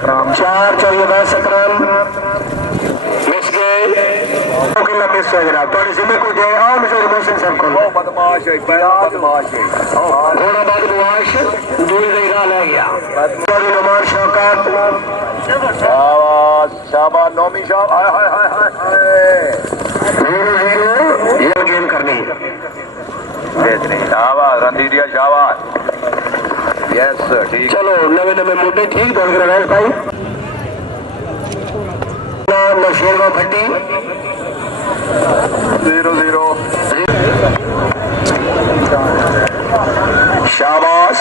4 चाहिए बस अकरम मिस गए किला मिस हो जनाब थोड़ी जिम्मे को गए आओ मुझे रिमोशन सर्कल बदमाश है बदमाश है थोड़ा बाद मुआश दूर नहीं रह गया थोड़ी नमाज शौकत शाबाश शाबाश नौमी शाबाश हाय हाय हाय हाय 0-0 ये गेम करनी है बेहतरीन शाबाश रणधीरिया शाबाश यस सर ठीक चलो नवे नवे मुद्दे ठीक दौड़ कर रहे भाई शेरवा भट्टी 0-0 शाबाश